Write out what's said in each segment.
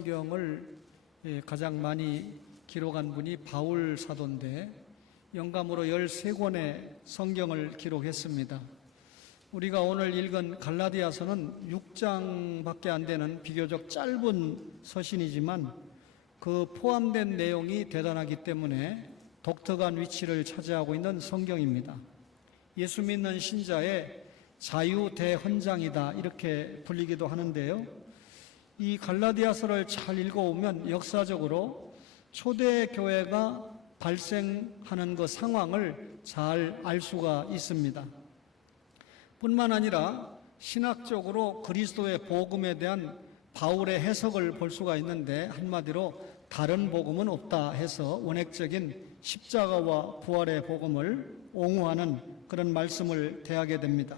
성경을 가장 많이 기록한 분이 바울 사도인데 영감으로 13권의 성경을 기록했습니다. 우리가 오늘 읽은 갈라디아서는 6장밖에 안 되는 비교적 짧은 서신이지만 그 포함된 내용이 대단하기 때문에 독특한 위치를 차지하고 있는 성경입니다. 예수 믿는 신자의 자유대헌장이다 이렇게 불리기도 하는데요. 이 갈라디아서를 잘 읽어오면 역사적으로 초대교회가 발생하는 그 상황을 잘 알 수가 있습니다. 뿐만 아니라 신학적으로 그리스도의 복음에 대한 바울의 해석을 볼 수가 있는데 한마디로 다른 복음은 없다 해서 원액적인 십자가와 부활의 복음을 옹호하는 그런 말씀을 대하게 됩니다.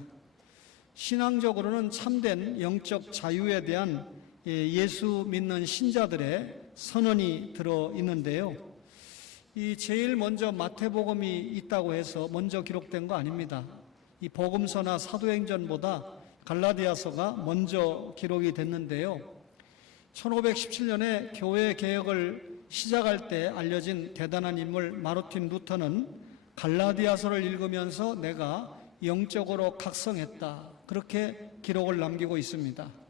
신앙적으로는 참된 영적 자유에 대한 예수 믿는 신자들의 선언이 들어 있는데요. 이 제일 먼저 마태복음이 있다고 해서 먼저 기록된 거 아닙니다. 이 복음서나 사도행전보다 갈라디아서가 먼저 기록이 됐는데요. 1517년에 교회 개혁을 시작할 때 알려진 대단한 인물 마르틴 루터는 갈라디아서를 읽으면서 내가 영적으로 각성했다. 그렇게 기록을 남기고 있습니다.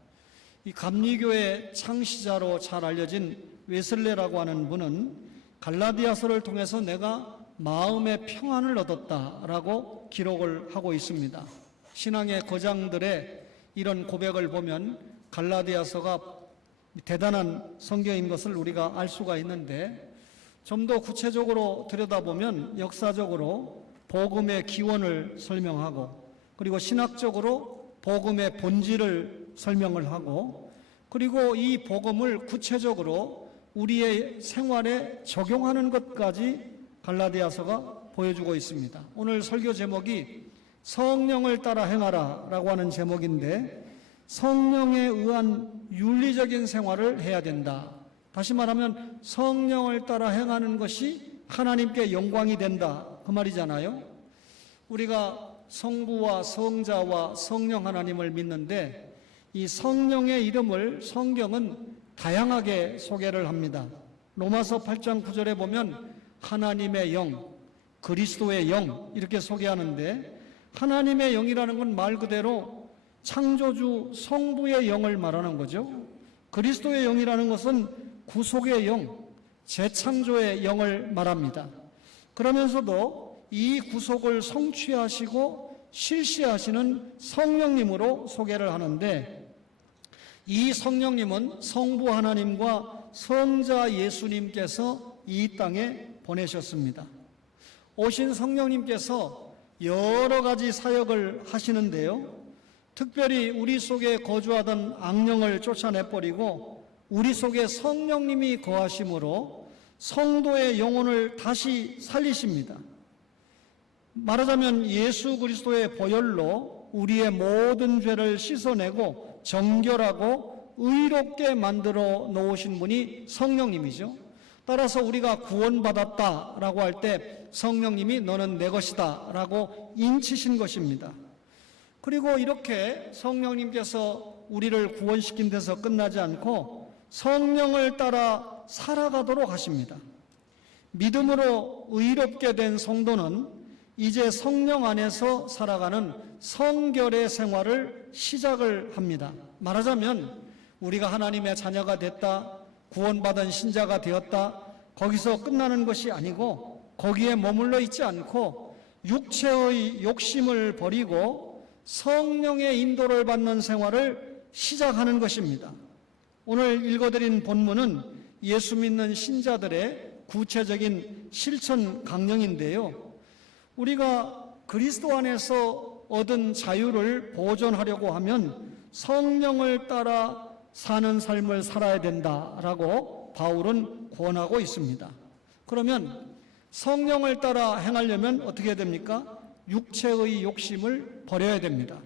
이 감리교의 창시자로 잘 알려진 웨슬레라고 하는 분은 갈라디아서를 통해서 내가 마음의 평안을 얻었다라고 기록을 하고 있습니다. 신앙의 거장들의 이런 고백을 보면 갈라디아서가 대단한 성경인 것을 우리가 알 수가 있는데 좀 더 구체적으로 들여다보면 역사적으로 복음의 기원을 설명하고 그리고 신학적으로 복음의 본질을 설명을 하고 그리고 이 복음을 구체적으로 우리의 생활에 적용하는 것까지 갈라디아서가 보여주고 있습니다. 오늘 설교 제목이 성령을 따라 행하라 라고 하는 제목인데 성령에 의한 윤리적인 생활을 해야 된다. 다시 말하면 성령을 따라 행하는 것이 하나님께 영광이 된다. 그 말이잖아요. 우리가 성부와 성자와 성령 하나님을 믿는데 이 성령의 이름을 성경은 다양하게 소개를 합니다. 로마서 8장 9절에 보면 하나님의 영, 그리스도의 영 이렇게 소개하는데 하나님의 영이라는 건 말 그대로 창조주 성부의 영을 말하는 거죠. 그리스도의 영이라는 것은 구속의 영, 재창조의 영을 말합니다. 그러면서도 이 구속을 성취하시고 실시하시는 성령님으로 소개를 하는데 이 성령님은 성부 하나님과 성자 예수님께서 이 땅에 보내셨습니다. 오신 성령님께서 여러 가지 사역을 하시는데요. 특별히 우리 속에 거주하던 악령을 쫓아내버리고 우리 속에 성령님이 거하심으로 성도의 영혼을 다시 살리십니다. 말하자면 예수 그리스도의 보혈로 우리의 모든 죄를 씻어내고 정결하고 의롭게 만들어 놓으신 분이 성령님이죠. 따라서 우리가 구원받았다라고 할 때 성령님이 너는 내 것이다 라고 인치신 것입니다. 그리고 이렇게 성령님께서 우리를 구원시킨 데서 끝나지 않고 성령을 따라 살아가도록 하십니다. 믿음으로 의롭게 된 성도는 이제 성령 안에서 살아가는 성결의 생활을 시작을 합니다. 말하자면 우리가 하나님의 자녀가 됐다, 구원받은 신자가 되었다, 거기서 끝나는 것이 아니고 거기에 머물러 있지 않고 육체의 욕심을 버리고 성령의 인도를 받는 생활을 시작하는 것입니다. 오늘 읽어드린 본문은 예수 믿는 신자들의 구체적인 실천 강령인데요. 우리가 그리스도 안에서 얻은 자유를 보존하려고 하면 성령을 따라 사는 삶을 살아야 된다라고 바울은 권하고 있습니다. 그러면 성령을 따라 행하려면 어떻게 됩니까? 육체의 욕심을 버려야 됩니다.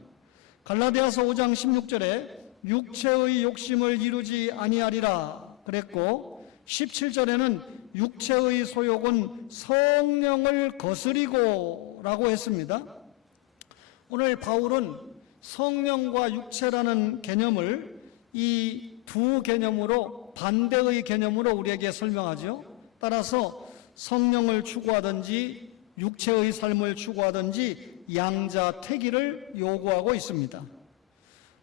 갈라디아서 5장 16절에 육체의 욕심을 이루지 아니하리라 그랬고 17절에는 육체의 소욕은 성령을 거스리고 라고 했습니다. 오늘 바울은 성령과 육체라는 개념을 이 두 개념으로 반대의 개념으로 우리에게 설명하죠. 따라서 성령을 추구하든지 육체의 삶을 추구하든지 양자택일을 요구하고 있습니다.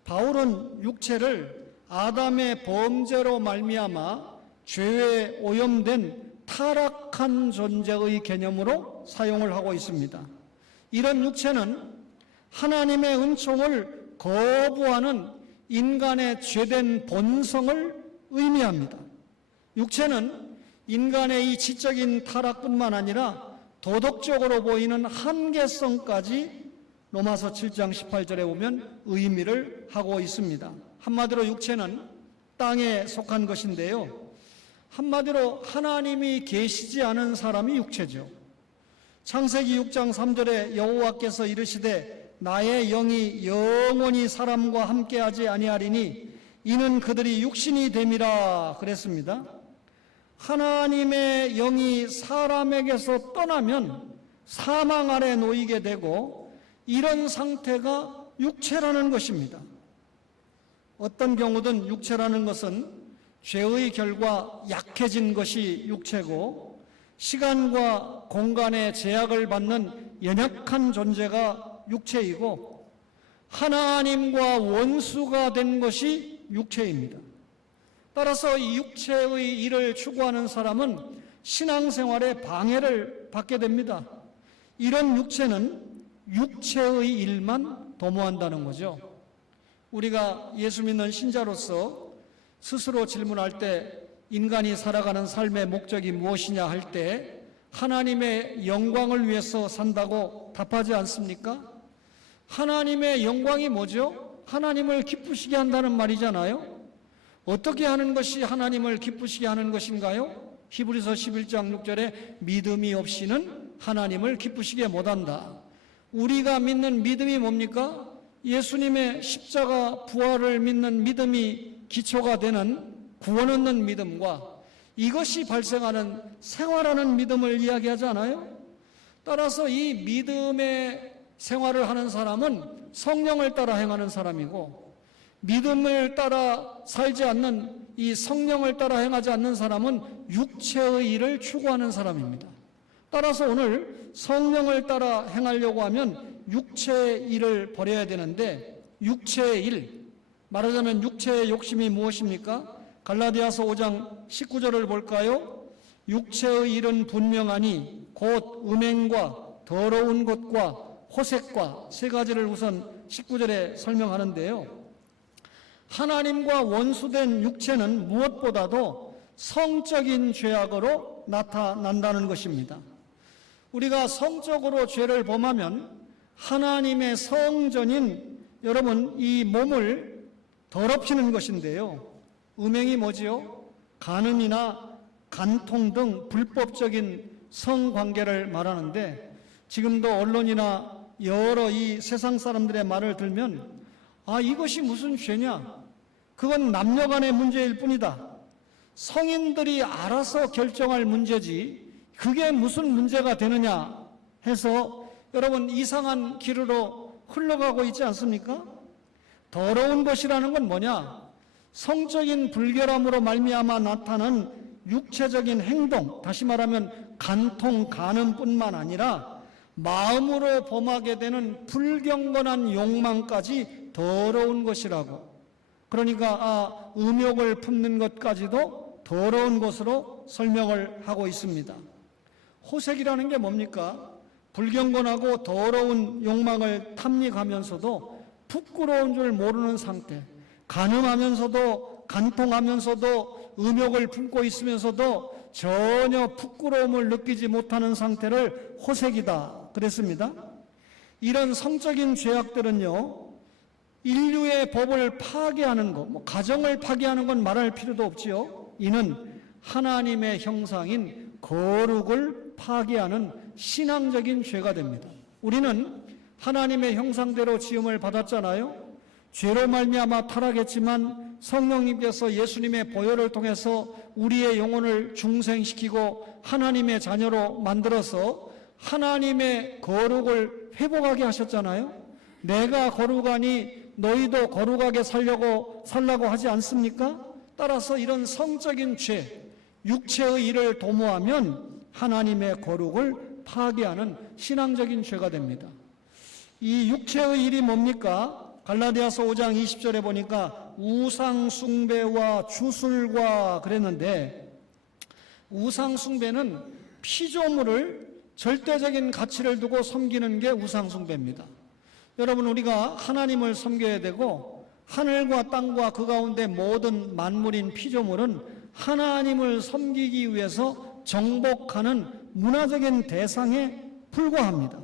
바울은 육체를 아담의 범죄로 말미암아 죄에 오염된 타락한 존재의 개념으로 사용을 하고 있습니다. 이런 육체는 하나님의 은총을 거부하는 인간의 죄된 본성을 의미합니다. 육체는 인간의 이 지적인 타락뿐만 아니라 도덕적으로 보이는 한계성까지 로마서 7장 18절에 보면 의미를 하고 있습니다. 한마디로 육체는 땅에 속한 것인데요. 한마디로 하나님이 계시지 않은 사람이 육체죠. 창세기 6장 3절에 여호와께서 이르시되 나의 영이 영원히 사람과 함께하지 아니하리니 이는 그들이 육신이 됨이라 그랬습니다. 하나님의 영이 사람에게서 떠나면 사망 아래 놓이게 되고 이런 상태가 육체라는 것입니다. 어떤 경우든 육체라는 것은 죄의 결과 약해진 것이 육체고 시간과 공간의 제약을 받는 연약한 존재가 육체이고 하나님과 원수가 된 것이 육체입니다. 따라서 이 육체의 일을 추구하는 사람은 신앙생활에 방해를 받게 됩니다. 이런 육체는 육체의 일만 도모한다는 거죠. 우리가 예수 믿는 신자로서 스스로 질문할 때 인간이 살아가는 삶의 목적이 무엇이냐 할 때 하나님의 영광을 위해서 산다고 답하지 않습니까? 하나님의 영광이 뭐죠? 하나님을 기쁘시게 한다는 말이잖아요. 어떻게 하는 것이 하나님을 기쁘시게 하는 것인가요? 히브리서 11장 6절에 믿음이 없이는 하나님을 기쁘시게 못한다. 우리가 믿는 믿음이 뭡니까? 예수님의 십자가 부활을 믿는 믿음이 기초가 되는 구원 얻는 믿음과 이것이 발생하는 생활하는 믿음을 이야기하지 않아요? 따라서 이 믿음의 생활을 하는 사람은 성령을 따라 행하는 사람이고 믿음을 따라 살지 않는 이 성령을 따라 행하지 않는 사람은 육체의 일을 추구하는 사람입니다. 따라서 오늘 성령을 따라 행하려고 하면 육체의 일을 버려야 되는데 육체의 일, 말하자면 육체의 욕심이 무엇입니까? 갈라디아서 5장 19절을 볼까요? 육체의 일은 분명하니 곧 음행과 더러운 것과 호색과 세 가지를 우선 19절에 설명하는데요. 하나님과 원수된 육체는 무엇보다도 성적인 죄악으로 나타난다는 것입니다. 우리가 성적으로 죄를 범하면 하나님의 성전인 여러분 이 몸을 더럽히는 것인데요. 음행이 뭐지요? 간음이나 간통 등 불법적인 성관계를 말하는데 지금도 언론이나 여러 이 세상 사람들의 말을 들면 이것이 무슨 죄냐? 그건 남녀 간의 문제일 뿐이다. 성인들이 알아서 결정할 문제지 그게 무슨 문제가 되느냐 해서 여러분 이상한 길으로 흘러가고 있지 않습니까? 더러운 것이라는 건 뭐냐? 성적인 불결함으로 말미암아 나타나는 육체적인 행동, 다시 말하면 간통, 간음뿐만 아니라 마음으로 범하게 되는 불경건한 욕망까지 더러운 것이라고. 그러니까 음욕을 품는 것까지도 더러운 것으로 설명을 하고 있습니다. 호색이라는 게 뭡니까? 불경건하고 더러운 욕망을 탐닉하면서도 부끄러운 줄 모르는 상태, 간음하면서도 간통하면서도 음욕을 품고 있으면서도 전혀 부끄러움을 느끼지 못하는 상태를 호색이다 그랬습니다. 이런 성적인 죄악들은요, 인류의 법을 파괴하는 것, 가정을 파괴하는 건 말할 필요도 없지요. 이는 하나님의 형상인 거룩을 파괴하는 신앙적인 죄가 됩니다. 우리는 하나님의 형상대로 지음을 받았잖아요. 죄로 말미암아 타락했지만 성령님께서 예수님의 보혈을 통해서 우리의 영혼을 중생시키고 하나님의 자녀로 만들어서 하나님의 거룩을 회복하게 하셨잖아요. 내가 거룩하니 너희도 거룩하게 살라고 하지 않습니까? 따라서 이런 성적인 죄, 육체의 일을 도모하면 하나님의 거룩을 파괴하는 신앙적인 죄가 됩니다. 이 육체의 일이 뭡니까? 갈라디아서 5장 20절에 보니까 우상 숭배와 주술과 그랬는데, 우상 숭배는 피조물을 절대적인 가치를 두고 섬기는 게 우상 숭배입니다. 여러분, 우리가 하나님을 섬겨야 되고 하늘과 땅과 그 가운데 모든 만물인 피조물은 하나님을 섬기기 위해서 정복하는 문화적인 대상에 불과합니다.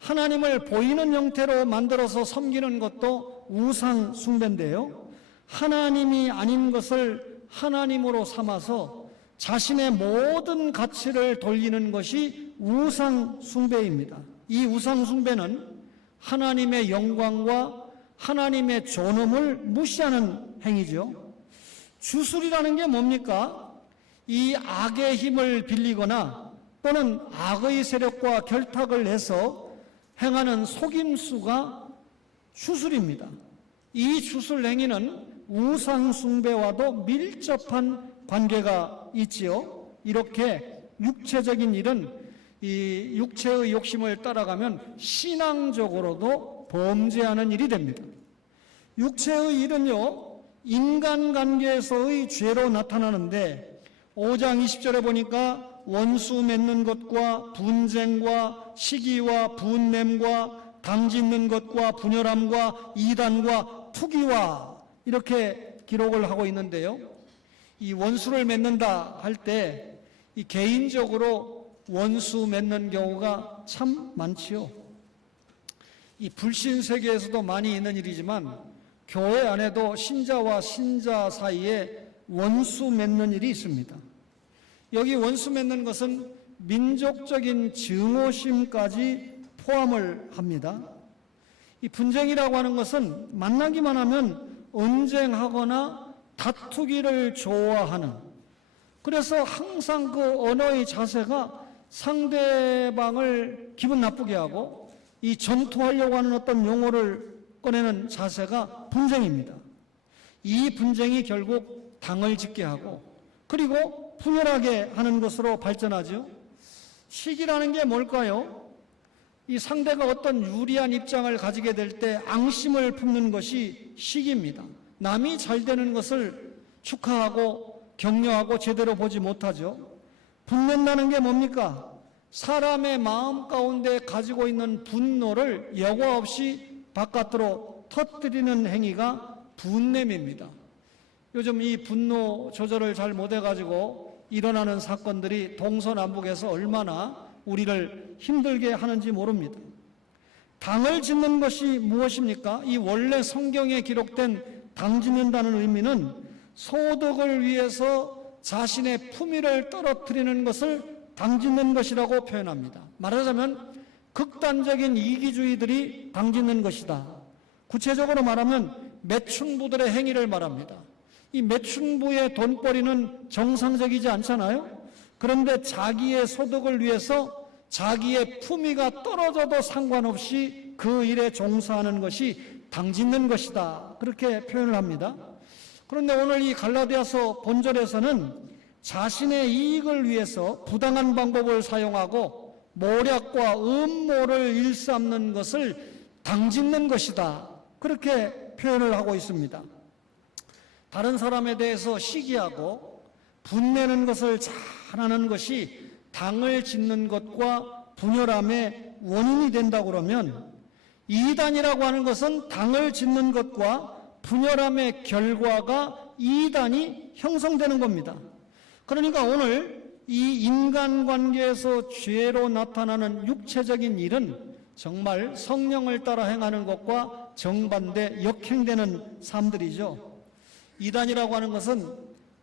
하나님을 보이는 형태로 만들어서 섬기는 것도 우상 숭배인데요, 하나님이 아닌 것을 하나님으로 삼아서 자신의 모든 가치를 돌리는 것이 우상 숭배입니다. 이 우상 숭배는 하나님의 영광과 하나님의 존엄을 무시하는 행위죠. 주술이라는 게 뭡니까? 이 악의 힘을 빌리거나 또는 악의 세력과 결탁을 해서 행하는 속임수가 주술입니다. 이 주술 행위는 우상 숭배와도 밀접한 관계가 있지요. 이렇게 육체적인 일은 이 육체의 욕심을 따라가면 신앙적으로도 범죄하는 일이 됩니다. 육체의 일은요, 인간관계에서의 죄로 나타나는데 5장 20절에 보니까 원수 맺는 것과 분쟁과 시기와 분냄과 당짓는 것과 분열함과 이단과 투기와 이렇게 기록을 하고 있는데요, 이 원수를 맺는다 할 때 이 개인적으로 원수 맺는 경우가 참 많지요. 이 불신 세계에서도 많이 있는 일이지만 교회 안에도 신자와 신자 사이에 원수 맺는 일이 있습니다. 여기 원수 맺는 것은 민족적인 증오심까지 포함을 합니다. 이 분쟁이라고 하는 것은 만나기만 하면 언쟁하거나 다투기를 좋아하는, 그래서 항상 그 언어의 자세가 상대방을 기분 나쁘게 하고 이 전투하려고 하는 어떤 용어를 꺼내는 자세가 분쟁입니다. 이 분쟁이 결국 당을 짓게 하고 그리고 분열하게 하는 것으로 발전하죠. 시기라는 게 뭘까요? 이 상대가 어떤 유리한 입장을 가지게 될 때 앙심을 품는 것이 시기입니다. 남이 잘 되는 것을 축하하고 격려하고 제대로 보지 못하죠. 분낸다는 게 뭡니까? 사람의 마음 가운데 가지고 있는 분노를 여과 없이 바깥으로 터뜨리는 행위가 분냄입니다. 요즘 이 분노 조절을 잘 못해가지고 일어나는 사건들이 동서남북에서 얼마나 우리를 힘들게 하는지 모릅니다. 당을 짓는 것이 무엇입니까? 이 원래 성경에 기록된 당 짓는다는 의미는 소득을 위해서 자신의 품위를 떨어뜨리는 것을 당 짓는 것이라고 표현합니다. 말하자면 극단적인 이기주의들이 당 짓는 것이다. 구체적으로 말하면 매춘부들의 행위를 말합니다. 이 매춘부의 돈벌이는 정상적이지 않잖아요. 그런데 자기의 소득을 위해서 자기의 품위가 떨어져도 상관없이 그 일에 종사하는 것이 당 짓는 것이다. 그렇게 표현을 합니다. 그런데 오늘 이 갈라디아서 본절에서는 자신의 이익을 위해서 부당한 방법을 사용하고 모략과 음모를 일삼는 것을 당 짓는 것이다. 그렇게 표현을 하고 있습니다. 다른 사람에 대해서 시기하고 분내는 것을 잘하는 것이 당을 짓는 것과 분열함의 원인이 된다고 그러면 이단이라고 하는 것은 당을 짓는 것과 분열함의 결과가 이단이 형성되는 겁니다. 그러니까 오늘 이 인간관계에서 죄로 나타나는 육체적인 일은 정말 성령을 따라 행하는 것과 정반대 역행되는 삶들이죠. 이단이라고 하는 것은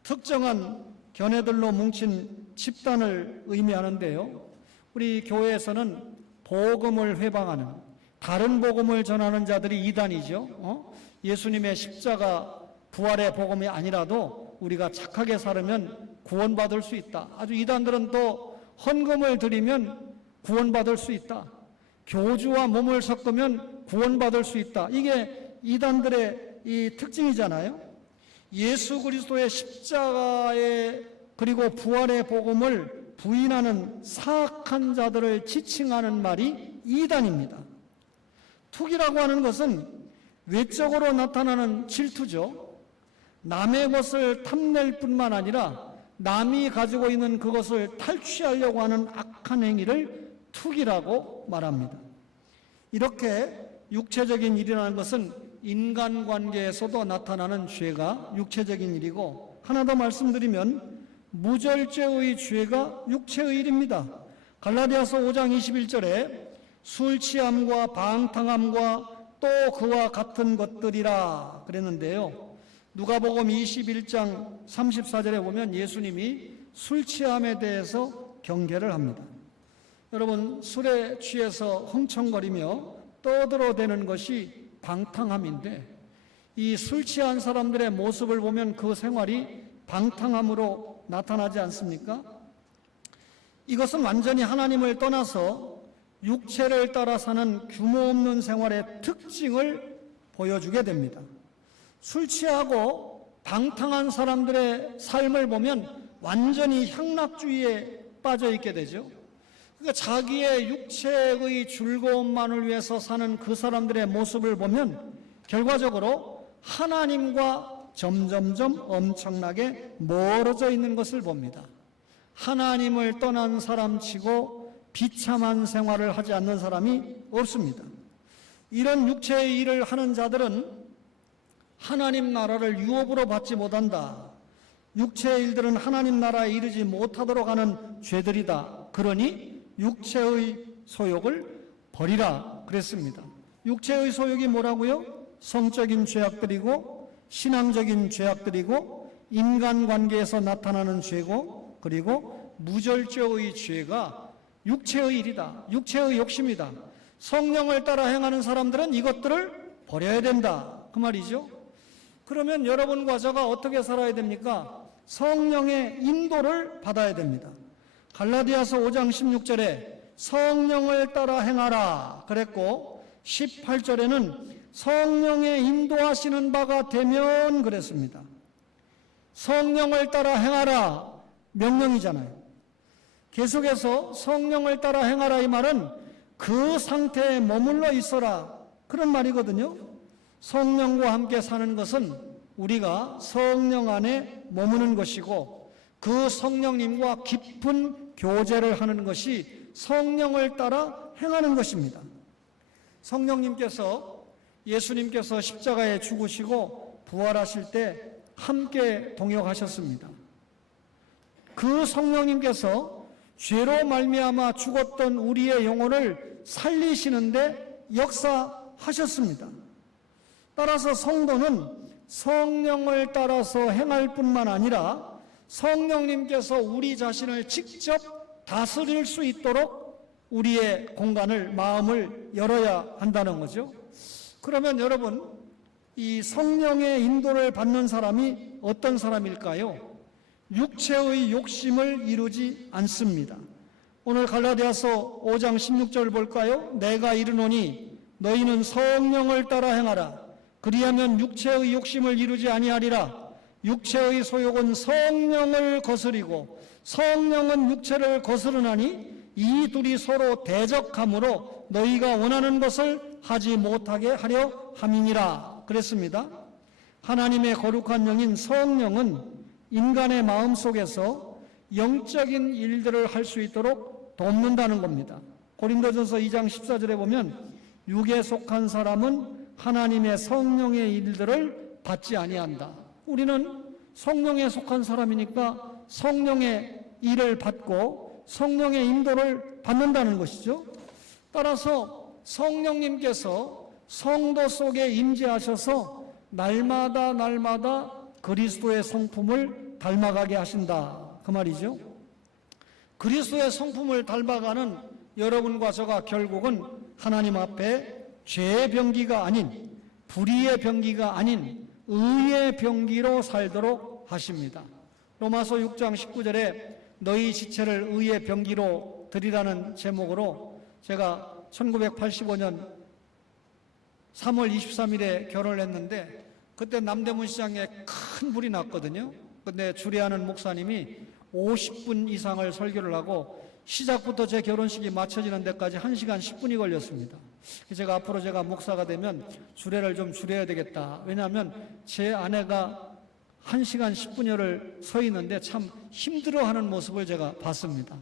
특정한 견해들로 뭉친 집단을 의미하는데요, 우리 교회에서는 복음을 회방하는, 다른 복음을 전하는 자들이 이단이죠. 예수님의 십자가 부활의 복음이 아니라도 우리가 착하게 살으면 구원받을 수 있다. 아주 이단들은 또 헌금을 드리면 구원받을 수 있다. 교주와 몸을 섞으면 구원받을 수 있다. 이게 이단들의 이 특징이잖아요. 예수 그리스도의 십자가의 그리고 부활의 복음을 부인하는 사악한 자들을 지칭하는 말이 이단입니다. 투기라고 하는 것은 외적으로 나타나는 질투죠. 남의 것을 탐낼 뿐만 아니라 남이 가지고 있는 그것을 탈취하려고 하는 악한 행위를 투기라고 말합니다. 이렇게 육체적인 일이라는 것은 인간관계에서도 나타나는 죄가 육체적인 일이고, 하나 더 말씀드리면 무절제의 죄가 육체의 일입니다. 갈라디아서 5장 21절에 술 취함과 방탕함과 또 그와 같은 것들이라 그랬는데요. 누가복음 21장 34절에 보면 예수님이 술 취함에 대해서 경계를 합니다. 여러분, 술에 취해서 흥청거리며 떠들어대는 것이 방탕함인데, 이 술 취한 사람들의 모습을 보면 그 생활이 방탕함으로 나타나지 않습니까? 이것은 완전히 하나님을 떠나서 육체를 따라 사는 규모 없는 생활의 특징을 보여주게 됩니다. 술 취하고 방탕한 사람들의 삶을 보면 완전히 향락주의에 빠져 있게 되죠. 그러니까 자기의 육체의 즐거움만을 위해서 사는 그 사람들의 모습을 보면 결과적으로 하나님과 점점점 엄청나게 멀어져 있는 것을 봅니다. 하나님을 떠난 사람치고 비참한 생활을 하지 않는 사람이 없습니다. 이런 육체의 일을 하는 자들은 하나님 나라를 유업으로 받지 못한다. 육체의 일들은 하나님 나라에 이르지 못하도록 하는 죄들이다. 그러니 육체의 소욕을 버리라 그랬습니다. 육체의 소욕이 뭐라고요? 성적인 죄악들이고 신앙적인 죄악들이고 인간관계에서 나타나는 죄고, 그리고 무절제의 죄가 육체의 일이다. 육체의 욕심이다. 성령을 따라 행하는 사람들은 이것들을 버려야 된다. 그 말이죠. 그러면 여러분과 저가 어떻게 살아야 됩니까? 성령의 인도를 받아야 됩니다. 갈라디아서 5장 16절에 성령을 따라 행하라 그랬고, 18절에는 성령의 인도하시는 바가 되면 그랬습니다. 성령을 따라 행하라 명령이잖아요. 계속해서 성령을 따라 행하라 이 말은 그 상태에 머물러 있어라 그런 말이거든요. 성령과 함께 사는 것은 우리가 성령 안에 머무는 것이고, 그 성령님과 깊은 교제를 하는 것이 성령을 따라 행하는 것입니다. 성령님께서, 예수님께서 십자가에 죽으시고 부활하실 때 함께 동역하셨습니다. 그 성령님께서 죄로 말미암아 죽었던 우리의 영혼을 살리시는데 역사하셨습니다. 따라서 성도는 성령을 따라서 행할 뿐만 아니라 성령님께서 우리 자신을 직접 다스릴 수 있도록 우리의 공간을, 마음을 열어야 한다는 거죠. 그러면 여러분, 이 성령의 인도를 받는 사람이 어떤 사람일까요? 육체의 욕심을 이루지 않습니다. 오늘 갈라디아서 5장 16절 볼까요? 내가 이르노니 너희는 성령을 따라 행하라. 그리하면 육체의 욕심을 이루지 아니하리라. 육체의 소욕은 성령을 거스리고 성령은 육체를 거스르나니 이 둘이 서로 대적함으로 너희가 원하는 것을 하지 못하게 하려 함이니라 그랬습니다. 하나님의 거룩한 영인 성령은 인간의 마음 속에서 영적인 일들을 할 수 있도록 돕는다는 겁니다. 고린도전서 2장 14절에 보면 육에 속한 사람은 하나님의 성령의 일들을 받지 아니한다. 우리는 성령에 속한 사람이니까 성령의 일을 받고 성령의 인도를 받는다는 것이죠. 따라서 성령님께서 성도 속에 임재하셔서 날마다 그리스도의 성품을 닮아가게 하신다. 그 말이죠. 그리스도의 성품을 닮아가는 여러분과 저가 결국은 하나님 앞에 죄의 병기가 아닌, 불의의 병기가 아닌 의의 병기로 살도록 하십니다. 로마서 6장 19절에 너희 지체를 의의 병기로 드리라는 제목으로 제가 1985년 3월 23일에 결혼을 했는데, 그때 남대문 시장에 큰 불이 났거든요. 근데 주례하는 목사님이 50분 이상을 설교를 하고 시작부터 제 결혼식이 마쳐지는 데까지 1시간 10분이 걸렸습니다. 제가 앞으로 제가 목사가 되면 주례를 좀 줄여야 되겠다. 왜냐하면 제 아내가 1시간 10분여를 서 있는데 참 힘들어하는 모습을 제가 봤습니다.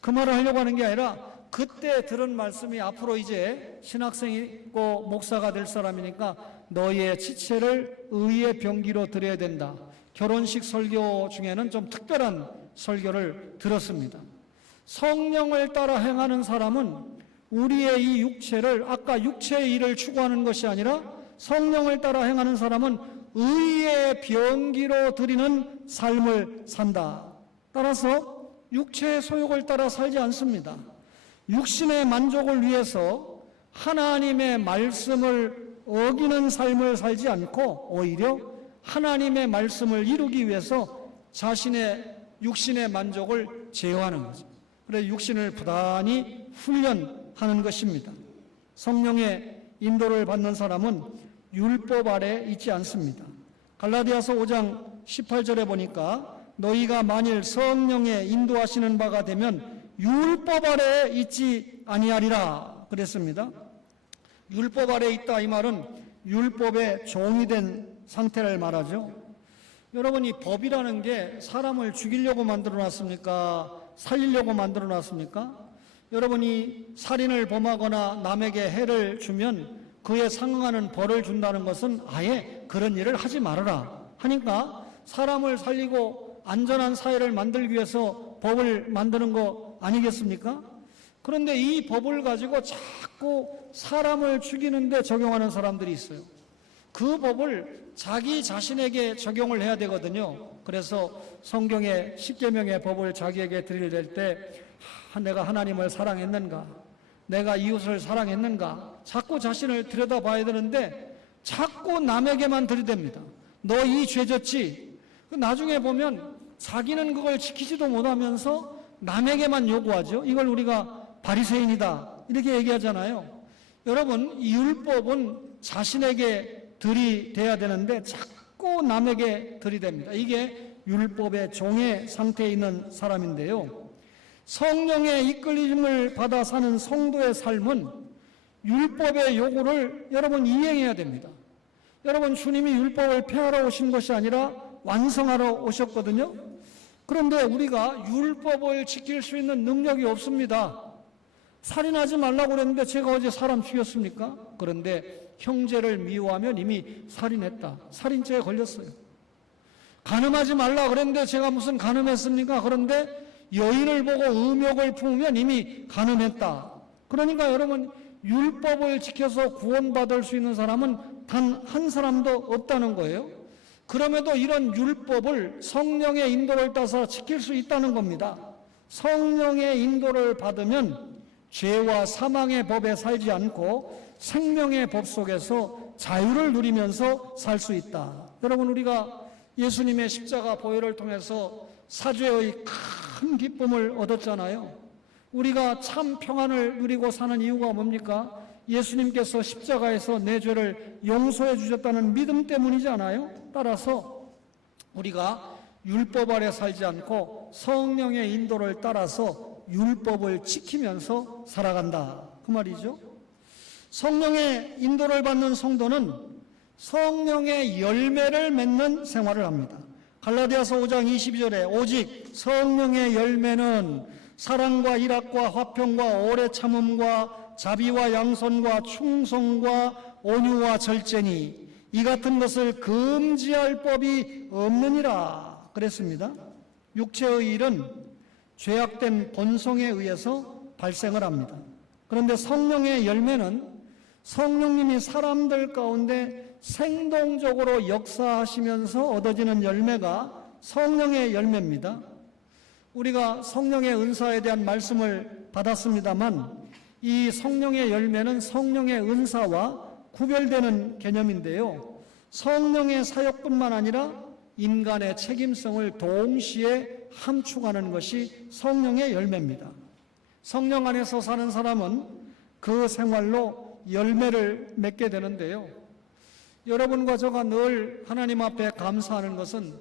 그 말을 하려고 하는 게 아니라 그때 들은 말씀이 앞으로 이제 신학생이고 목사가 될 사람이니까 너희의 지체를 의의 병기로 드려야 된다. 결혼식 설교 중에는 좀 특별한 설교를 들었습니다. 성령을 따라 행하는 사람은 우리의 이 육체를 아까 육체의 일을 추구하는 것이 아니라 성령을 따라 행하는 사람은 의의 병기로 드리는 삶을 산다. 따라서 육체의 소욕을 따라 살지 않습니다. 육신의 만족을 위해서 하나님의 말씀을 어기는 삶을 살지 않고 오히려 하나님의 말씀을 이루기 위해서 자신의 육신의 만족을 제어하는 거죠. 그래서 육신을 부단히 훈련하는 것입니다. 성령의 인도를 받는 사람은 율법 아래 있지 않습니다. 갈라디아서 5장 18절에 보니까 너희가 만일 성령의 인도하시는 바가 되면 율법 아래 있지 아니하리라 그랬습니다. 율법 아래 있다 이 말은 율법의 종이 된 상태를 말하죠. 여러분, 이 법이라는 게 사람을 죽이려고 만들어 놨습니까? 살리려고 만들어 놨습니까? 여러분이 살인을 범하거나 남에게 해를 주면 그에 상응하는 벌을 준다는 것은 아예 그런 일을 하지 말아라 하니까 사람을 살리고 안전한 사회를 만들기 위해서 법을 만드는 거 아니겠습니까? 그런데 이 법을 가지고 자꾸 사람을 죽이는데 적용하는 사람들이 있어요. 그 법을 자기 자신에게 적용을 해야 되거든요. 그래서 성경의 10계명의 법을 자기에게 드릴 때 내가 하나님을 사랑했는가? 내가 이웃을 사랑했는가? 자꾸 자신을 들여다봐야 되는데 자꾸 남에게만 들이댑니다. 너 이 죄 졌지? 나중에 보면 자기는 그걸 지키지도 못하면서 남에게만 요구하죠. 이걸 우리가 바리새인이다 이렇게 얘기하잖아요. 여러분, 이 율법은 자신에게 들이대야 되는데 자꾸 남에게 들이댑니다. 이게 율법의 종의 상태에 있는 사람인데요. 성령의 이끌림을 받아 사는 성도의 삶은 율법의 요구를 여러분 이행해야 됩니다. 여러분, 주님이 율법을 폐하러 오신 것이 아니라 완성하러 오셨거든요. 그런데 우리가 율법을 지킬 수 있는 능력이 없습니다. 살인하지 말라고 그랬는데 제가 어제 사람 죽였습니까? 그런데 형제를 미워하면 이미 살인했다. 살인죄에 걸렸어요. 간음하지 말라 그랬는데 제가 무슨 간음했습니까? 그런데 여인을 보고 음욕을 품으면 이미 간음했다. 그러니까 여러분, 율법을 지켜서 구원받을 수 있는 사람은 단 한 사람도 없다는 거예요. 그럼에도 이런 율법을 성령의 인도를 따서 지킬 수 있다는 겁니다. 성령의 인도를 받으면 죄와 사망의 법에 살지 않고 생명의 법 속에서 자유를 누리면서 살 수 있다. 여러분, 우리가 예수님의 십자가 보혈을 통해서 사죄의 큰 기쁨을 얻었잖아요. 우리가 참 평안을 누리고 사는 이유가 뭡니까? 예수님께서 십자가에서 내 죄를 용서해 주셨다는 믿음 때문이지 않아요? 따라서 우리가 율법 아래 살지 않고 성령의 인도를 따라서 율법을 지키면서 살아간다 그 말이죠. 성령의 인도를 받는 성도는 성령의 열매를 맺는 생활을 합니다. 갈라디아서 5장 22절에 오직 성령의 열매는 사랑과 일합과 화평과 오래 참음과 자비와 양선과 충성과 온유와 절제니 이 같은 것을 금지할 법이 없느니라 그랬습니다. 육체의 일은 죄악된 본성에 의해서 발생을 합니다. 그런데 성령의 열매는 성령님이 사람들 가운데 생동적으로 역사하시면서 얻어지는 열매가 성령의 열매입니다. 우리가 성령의 은사에 대한 말씀을 받았습니다만 이 성령의 열매는 성령의 은사와 구별되는 개념인데요. 성령의 사역뿐만 아니라 인간의 책임성을 동시에 함축하는 것이 성령의 열매입니다. 성령 안에서 사는 사람은 그 생활로 열매를 맺게 되는데요. 여러분과 저가 늘 하나님 앞에 감사하는 것은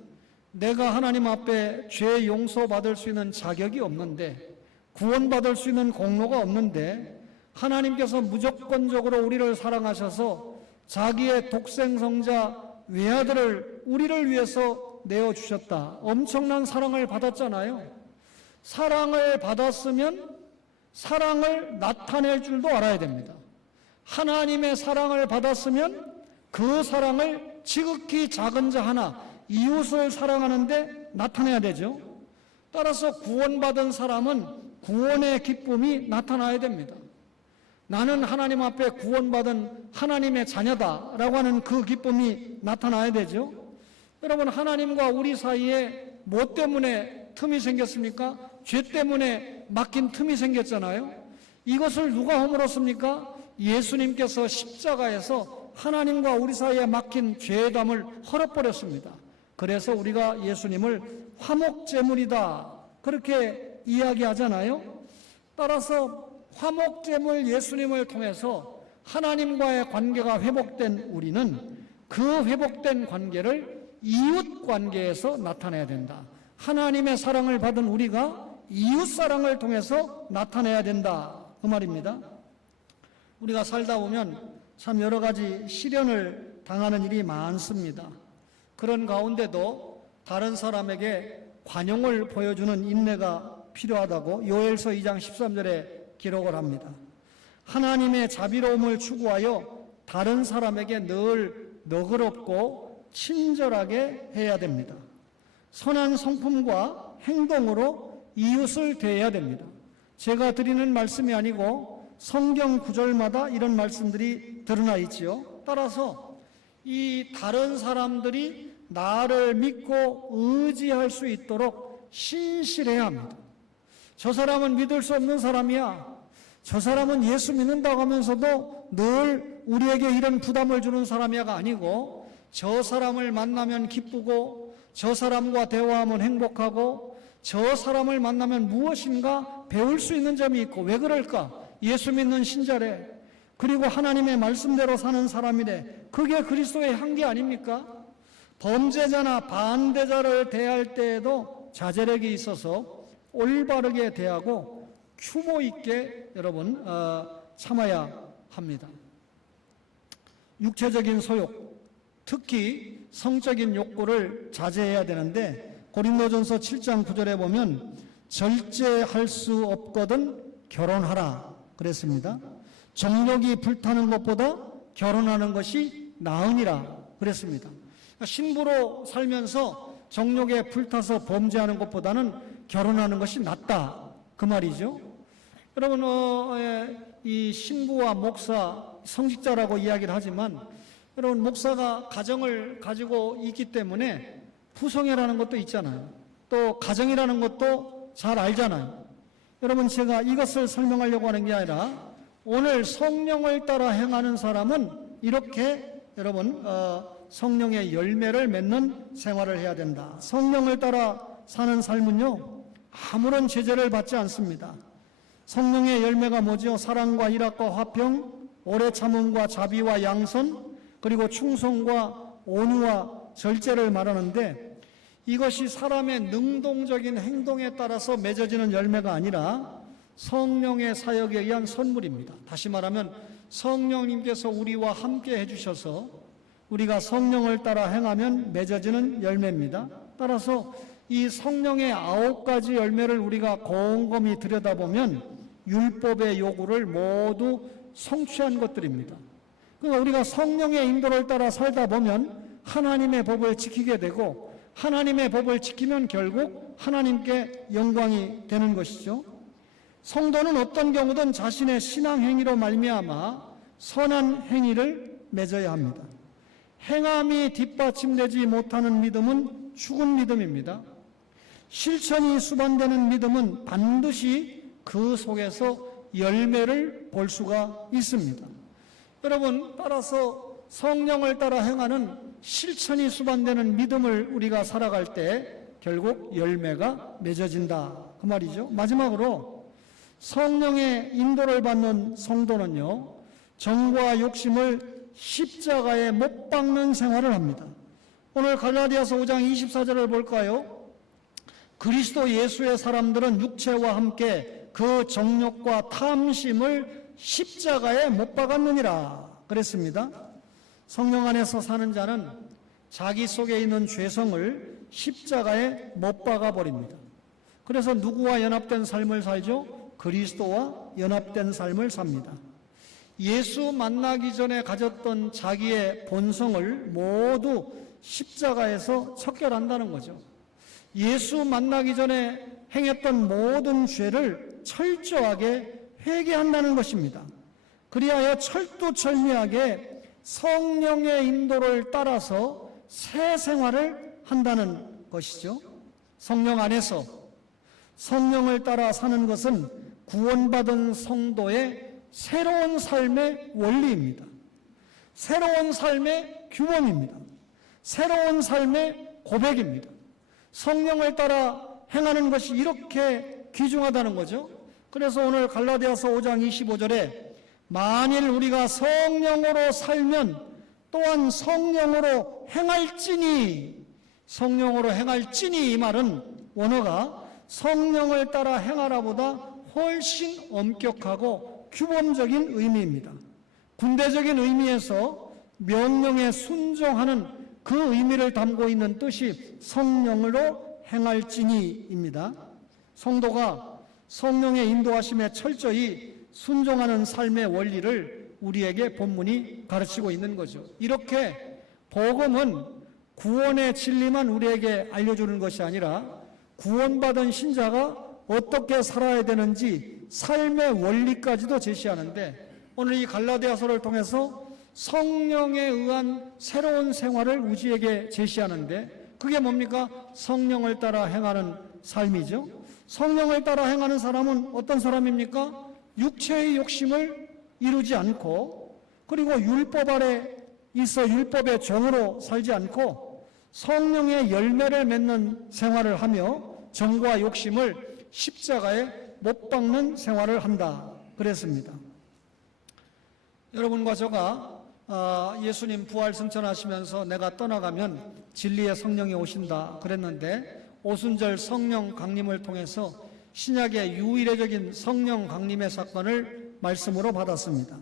내가 하나님 앞에 죄 용서받을 수 있는 자격이 없는데, 구원받을 수 있는 공로가 없는데 하나님께서 무조건적으로 우리를 사랑하셔서 자기의 독생성자 외아들을 우리를 위해서 내어주셨다. 엄청난 사랑을 받았잖아요. 사랑을 받았으면 사랑을 나타낼 줄도 알아야 됩니다. 하나님의 사랑을 받았으면 그 사랑을 지극히 작은 자 하나, 이웃을 사랑하는데 나타내야 되죠. 따라서 구원받은 사람은 구원의 기쁨이 나타나야 됩니다. 나는 하나님 앞에 구원받은 하나님의 자녀다라고 하는 그 기쁨이 나타나야 되죠. 여러분, 하나님과 우리 사이에 뭐 때문에 틈이 생겼습니까? 죄 때문에 막힌 틈이 생겼잖아요. 이것을 누가 허물었습니까? 예수님께서 십자가에서 하나님과 우리 사이에 막힌 죄의 담을 헐어버렸습니다. 그래서 우리가 예수님을 화목제물이다 그렇게 이야기하잖아요. 따라서 화목제물 예수님을 통해서 하나님과의 관계가 회복된 우리는 그 회복된 관계를 이웃 관계에서 나타내야 된다. 하나님의 사랑을 받은 우리가 이웃 사랑을 통해서 나타내야 된다 그 말입니다. 우리가 살다 보면 참 여러 가지 시련을 당하는 일이 많습니다. 그런 가운데도 다른 사람에게 관용을 보여주는 인내가 필요하다고 요엘서 2장 13절에 기록을 합니다. 하나님의 자비로움을 추구하여 다른 사람에게 늘 너그럽고 친절하게 해야 됩니다. 선한 성품과 행동으로 이웃을 대해야 됩니다. 제가 드리는 말씀이 아니고 성경 구절마다 이런 말씀들이 드러나 있지요. 따라서 이 다른 사람들이 나를 믿고 의지할 수 있도록 신실해야 합니다. 저 사람은 믿을 수 없는 사람이야. 저 사람은 예수 믿는다고 하면서도 늘 우리에게 이런 부담을 주는 사람이야가 아니고, 저 사람을 만나면 기쁘고 저 사람과 대화하면 행복하고 저 사람을 만나면 무엇인가 배울 수 있는 점이 있고, 왜 그럴까? 예수 믿는 신자래. 그리고 하나님의 말씀대로 사는 사람이래. 그게 그리스도의 향기 아닙니까? 범죄자나 반대자를 대할 때에도 자제력이 있어서 올바르게 대하고 규모 있게 여러분 참아야 합니다. 육체적인 소욕, 특히 성적인 욕구를 자제해야 되는데, 고린도전서 7장 9절에 보면 절제할 수 없거든 결혼하라 그랬습니다. 정욕이 불타는 것보다 결혼하는 것이 나으니라 그랬습니다. 신부로 살면서 정욕에 불타서 범죄하는 것보다는 결혼하는 것이 낫다 그 말이죠. 여러분, 이 신부와 목사, 성직자라고 이야기를 하지만, 여러분, 목사가 가정을 가지고 있기 때문에 부성애라는 것도 있잖아요. 또 가정이라는 것도 잘 알잖아요. 여러분, 제가 이것을 설명하려고 하는 게 아니라, 오늘 성령을 따라 행하는 사람은 이렇게 여러분 성령의 열매를 맺는 생활을 해야 된다. 성령을 따라 사는 삶은요, 아무런 제재를 받지 않습니다. 성령의 열매가 뭐죠? 사랑과 일합과 화평, 오래 참음과 자비와 양선, 그리고 충성과 온유와 절제를 말하는데, 이것이 사람의 능동적인 행동에 따라서 맺어지는 열매가 아니라 성령의 사역에 의한 선물입니다. 다시 말하면 성령님께서 우리와 함께 해주셔서 우리가 성령을 따라 행하면 맺어지는 열매입니다. 따라서 이 성령의 9가지 열매를 우리가 곰곰이 들여다보면 율법의 요구를 모두 성취한 것들입니다. 그러니까 우리가 성령의 인도를 따라 살다 보면 하나님의 법을 지키게 되고, 하나님의 법을 지키면 결국 하나님께 영광이 되는 것이죠. 성도는 어떤 경우든 자신의 신앙 행위로 말미암아 선한 행위를 맺어야 합니다. 행함이 뒷받침되지 못하는 믿음은 죽은 믿음입니다. 실천이 수반되는 믿음은 반드시 그 속에서 열매를 볼 수가 있습니다. 여러분, 따라서 성령을 따라 행하는 실천이 수반되는 믿음을 우리가 살아갈 때 결국 열매가 맺어진다 그 말이죠. 마지막으로 성령의 인도를 받는 성도는요, 정과 욕심을 십자가에 못 박는 생활을 합니다. 오늘 갈라디아서 5장 24절을 볼까요? 그리스도 예수의 사람들은 육체와 함께 그 정욕과 탐심을 십자가에 못 박았느니라 그랬습니다. 성령 안에서 사는 자는 자기 속에 있는 죄성을 십자가에 못 박아버립니다. 그래서 누구와 연합된 삶을 살죠? 그리스도와 연합된 삶을 삽니다. 예수 만나기 전에 가졌던 자기의 본성을 모두 십자가에서 척결한다는 거죠. 예수 만나기 전에 행했던 모든 죄를 철저하게 회개한다는 것입니다. 그리하여 철두철미하게 성령의 인도를 따라서 새 생활을 한다는 것이죠. 성령 안에서 성령을 따라 사는 것은 구원받은 성도의 새로운 삶의 원리입니다. 새로운 삶의 규범입니다. 새로운 삶의 고백입니다. 성령을 따라 행하는 것이 이렇게 귀중하다는 거죠. 그래서 오늘 갈라디아서 5장 25절에 만일 우리가 성령으로 살면 또한 성령으로 행할지니, 성령으로 행할지니 이 말은 원어가 성령을 따라 행하라보다 훨씬 엄격하고 규범적인 의미입니다. 군대적인 의미에서 명령에 순종하는 그 의미를 담고 있는 뜻이 성령으로 행할지니입니다. 성도가 성령의 인도하심에 철저히 순종하는 삶의 원리를 우리에게 본문이 가르치고 있는 거죠. 이렇게 복음은 구원의 진리만 우리에게 알려주는 것이 아니라 구원받은 신자가 어떻게 살아야 되는지 삶의 원리까지도 제시하는데, 오늘 이 갈라디아서를 통해서 성령에 의한 새로운 생활을 우리에게 제시하는데, 그게 뭡니까? 성령을 따라 행하는 삶이죠. 성령을 따라 행하는 사람은 어떤 사람입니까? 육체의 욕심을 이루지 않고, 그리고 율법 아래 있어 율법의 종으로 살지 않고 성령의 열매를 맺는 생활을 하며 정과 욕심을 십자가에 못 박는 생활을 한다 그랬습니다. 여러분과 제가 예수님 부활 승천하시면서 내가 떠나가면 진리의 성령이 오신다 그랬는데, 오순절 성령 강림을 통해서 신약의 유일적인 성령 강림의 사건을 말씀으로 받았습니다.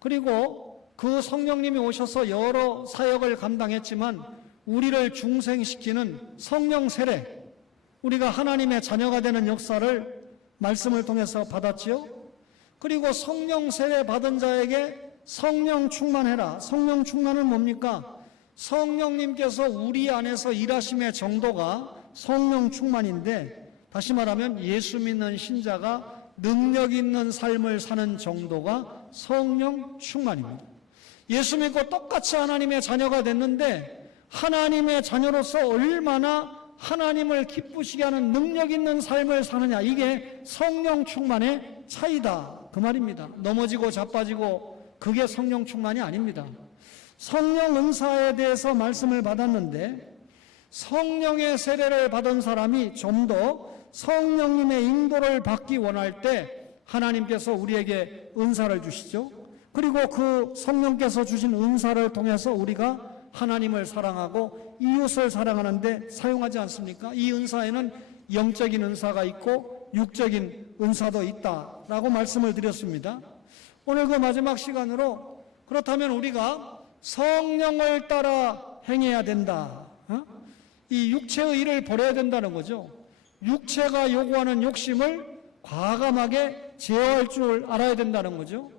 그리고 그 성령님이 오셔서 여러 사역을 감당했지만 우리를 중생시키는 성령 세례, 우리가 하나님의 자녀가 되는 역사를 말씀을 통해서 받았지요. 그리고 성령 세례 받은 자에게 성령 충만해라. 성령 충만은 뭡니까? 성령님께서 우리 안에서 일하심의 정도가 성령 충만인데, 다시 말하면 예수 믿는 신자가 능력 있는 삶을 사는 정도가 성령 충만입니다. 예수 믿고 똑같이 하나님의 자녀가 됐는데 하나님의 자녀로서 얼마나 하나님을 기쁘시게 하는 능력 있는 삶을 사느냐, 이게 성령 충만의 차이다 그 말입니다. 넘어지고 자빠지고 그게 성령 충만이 아닙니다. 성령 은사에 대해서 말씀을 받았는데, 성령의 세례를 받은 사람이 좀 더 성령님의 인도를 받기 원할 때 하나님께서 우리에게 은사를 주시죠. 그리고 그 성령께서 주신 은사를 통해서 우리가 하나님을 사랑하고 이웃을 사랑하는데 사용하지 않습니까? 이 은사에는 영적인 은사가 있고 육적인 은사도 있다라고 말씀을 드렸습니다. 오늘 그 마지막 시간으로, 그렇다면 우리가 성령을 따라 행해야 된다. 이 육체의 일을 버려야 된다는 거죠. 육체가 요구하는 욕심을 과감하게 제어할 줄 알아야 된다는 거죠.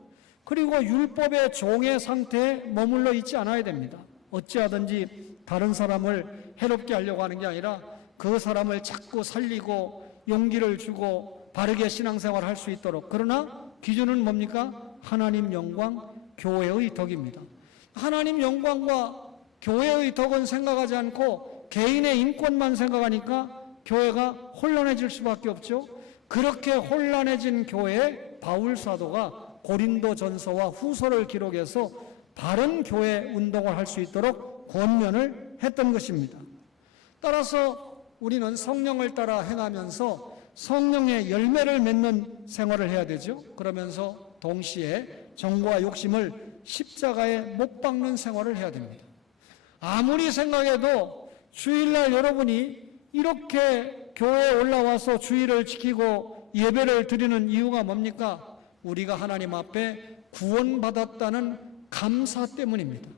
그리고 율법의 종의 상태에 머물러 있지 않아야 됩니다. 어찌하든지 다른 사람을 해롭게 하려고 하는 게 아니라 그 사람을 자꾸 살리고 용기를 주고 바르게 신앙생활을 할 수 있도록. 그러나 기준은 뭡니까? 하나님 영광, 교회의 덕입니다. 하나님 영광과 교회의 덕은 생각하지 않고 개인의 인권만 생각하니까 교회가 혼란해질 수밖에 없죠. 그렇게 혼란해진 교회에 바울 사도가 고린도전서와 후서를 기록해서 바른 교회 운동을 할 수 있도록 권면을 했던 것입니다. 따라서 우리는 성령을 따라 행하면서 성령의 열매를 맺는 생활을 해야 되죠. 그러면서 동시에 정과 욕심을 십자가에 못 박는 생활을 해야 됩니다. 아무리 생각해도 주일날 여러분이 이렇게 교회에 올라와서 주일을 지키고 예배를 드리는 이유가 뭡니까? 우리가 하나님 앞에 구원받았다는 감사 때문입니다.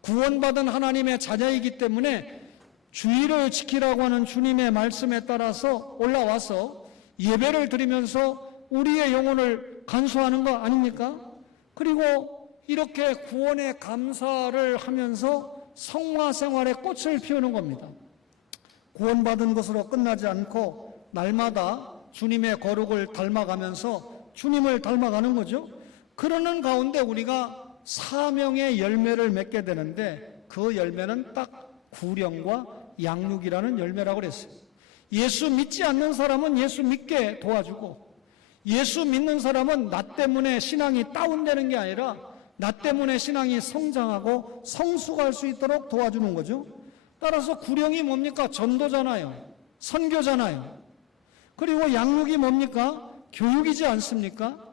구원받은 하나님의 자녀이기 때문에 주일을 지키라고 하는 주님의 말씀에 따라서 올라와서 예배를 드리면서 우리의 영혼을 간수하는 거 아닙니까? 그리고 이렇게 구원의 감사를 하면서 성화 생활의 꽃을 피우는 겁니다. 구원받은 것으로 끝나지 않고 날마다 주님의 거룩을 닮아가면서 주님을 닮아가는 거죠. 그러는 가운데 우리가 사명의 열매를 맺게 되는데 그 열매는 딱 구령과 양육이라는 열매라고 그랬어요. 예수 믿지 않는 사람은 예수 믿게 도와주고, 예수 믿는 사람은 나 때문에 신앙이 다운되는 게 아니라 나 때문에 신앙이 성장하고 성숙할 수 있도록 도와주는 거죠. 따라서 구령이 뭡니까? 전도잖아요. 선교잖아요. 그리고 양육이 뭡니까? 교육이지 않습니까?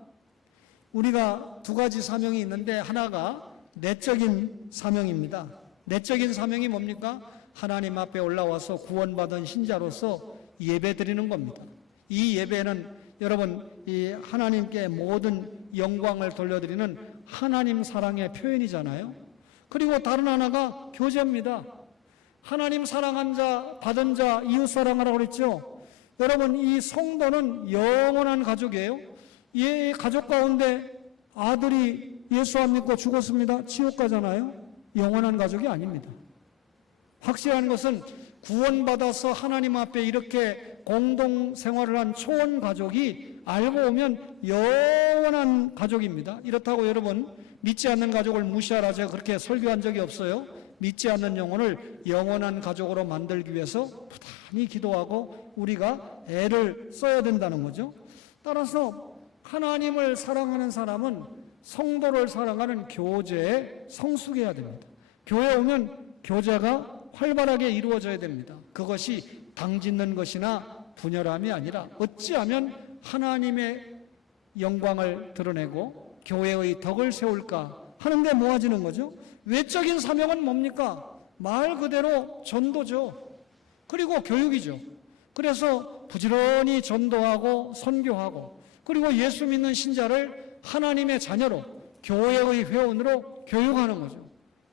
우리가 두 가지 사명이 있는데 하나가 내적인 사명입니다. 내적인 사명이 뭡니까? 하나님 앞에 올라와서 구원받은 신자로서 예배 드리는 겁니다. 이 예배는 여러분 이 하나님께 모든 영광을 돌려드리는 하나님 사랑의 표현이잖아요. 그리고 다른 하나가 교제입니다. 하나님 사랑한 자, 받은 자, 이웃 사랑하라고 그랬죠. 여러분 이 성도는 영원한 가족이에요. 이 가족 가운데 아들이 예수 안 믿고 죽었습니다. 지옥 가잖아요. 영원한 가족이 아닙니다. 확실한 것은 구원받아서 하나님 앞에 이렇게 공동생활을 한 초원 가족이 알고 보면 영원한 가족입니다. 이렇다고 여러분 믿지 않는 가족을 무시하라 제가 그렇게 설교한 적이 없어요. 믿지 않는 영혼을 영원한 가족으로 만들기 위해서 부단히 기도하고 우리가 애를 써야 된다는 거죠. 따라서 하나님을 사랑하는 사람은 성도를 사랑하는 교제에 성숙해야 됩니다. 교회에 오면 교제가 활발하게 이루어져야 됩니다. 그것이 당짓는 것이나 분열함이 아니라 어찌하면 하나님의 영광을 드러내고 교회의 덕을 세울까 하는데 모아지는 거죠. 외적인 사명은 뭡니까? 말 그대로 전도죠. 그리고 교육이죠. 그래서 부지런히 전도하고 선교하고 그리고 예수 믿는 신자를 하나님의 자녀로 교회의 회원으로 교육하는 거죠.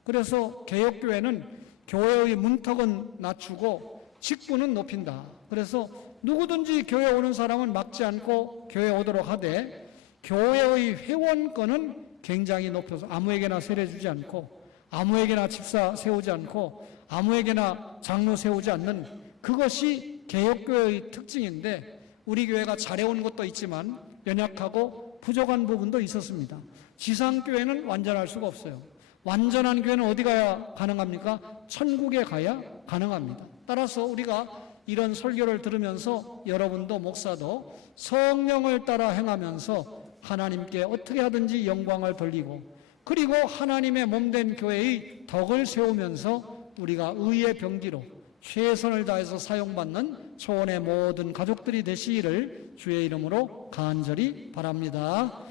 그래서 개혁교회는 교회의 문턱은 낮추고 직분은 높인다. 그래서 누구든지 교회 오는 사람은 막지 않고 교회 오도록 하되 교회의 회원권은 굉장히 높여서 아무에게나 세례 주지 않고 아무에게나 집사 세우지 않고 아무에게나 장로 세우지 않는 그것이 개혁교회의 특징인데 우리 교회가 잘해온 것도 있지만 연약하고 부족한 부분도 있었습니다. 지상교회는 완전할 수가 없어요. 완전한 교회는 어디 가야 가능합니까? 천국에 가야 가능합니다. 따라서 우리가 이런 설교를 들으면서 여러분도 목사도 성령을 따라 행하면서 하나님께 어떻게 하든지 영광을 돌리고 그리고 하나님의 몸된 교회의 덕을 세우면서 우리가 의의 병기로 최선을 다해서 사용받는 초원의 모든 가족들이 되시기를 주의 이름으로 간절히 바랍니다.